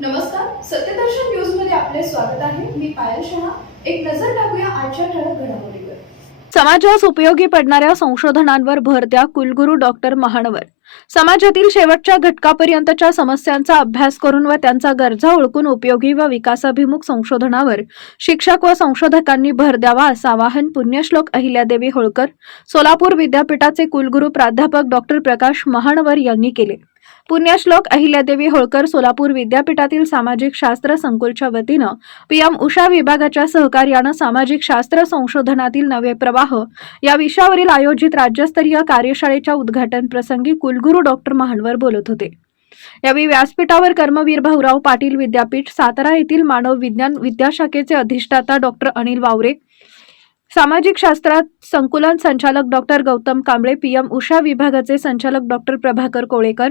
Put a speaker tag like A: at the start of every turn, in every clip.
A: नमस्कार सत्यदर्शन न्यूजमध्ये आपले स्वागत आहे. मी पायल शहा. एक नजर टाकूया आजच्या ठळक घडामोडीवर.
B: समाजास उपयोगी पडणाऱ्या संशोधनांवर भर द्या कुलगुरू डॉक्टर महानवर. समाजातील शेवटच्या घटकापर्यंतच्या समस्यांचा अभ्यास करून व त्यांचा गरजा ओळखून उपयोगी व विकासाभिमुख संशोधनावर शिक्षक व संशोधकांनी भर द्यावा असं आवाहन पुण्यश्लोक अहिल्यादेवी होळकर सोलापूर विद्यापीठाचे कुलगुरू प्राध्यापक डॉक्टर प्रकाश महानवर यांनी केले. पुण्यश्लोक अहिल्यादेवी होळकर सोलापूर विद्यापीठातील सामाजिक शास्त्र संकुलच्या वतीनं पीएम उषा विभागाच्या सहकार्यानं सामाजिक शास्त्र संशोधनातील नवे प्रवाह या विषयावरील आयोजित राज्यस्तरीय कार्यशाळेच्या उद्घाटन प्रसंगी कुलगुरू डॉक्टर महानवर बोलत होते. यावेळी व्यासपीठावर कर्मवीर भाऊराव पाटील विद्यापीठ सातारा येथील मानव विज्ञान विद्याशाखेचे अधिष्ठाता डॉक्टर अनिल वावरे सामाजिक शास्त्रात संकुलन संचालक doctor Gautam Kamble PM USHA विभागाचे संचालक डॉक्टर प्रभाकर कोळेकर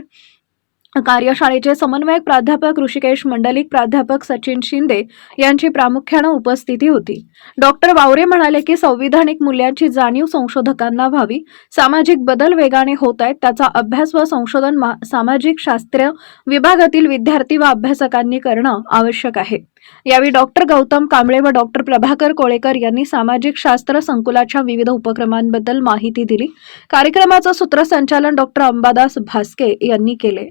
B: कार्यशाळेचे समन्वयक प्राध्यापक ऋषिकेश मंडलिक प्राध्यापक सचिन शिंदे यांची प्रामुख्यानं उपस्थिती होती. डॉक्टर वावरे म्हणाले की संविधानिक मूल्यांची जाणीव संशोधकांना व्हावी. सामाजिक बदल वेगाने होत आहेत त्याचा अभ्यास व संशोधन मा- सामाजिक शास्त्र विभागातील विद्यार्थी व अभ्यासकांनी करणं आवश्यक आहे. यावेळी डॉक्टर गौतम कांबळे व डॉक्टर प्रभाकर कोळेकर यांनी सामाजिक शास्त्र संकुलाच्या विविध उपक्रमांबद्दल माहिती दिली. कार्यक्रमाचं सूत्रसंचालन डॉक्टर अंबादास भास्के यांनी केले.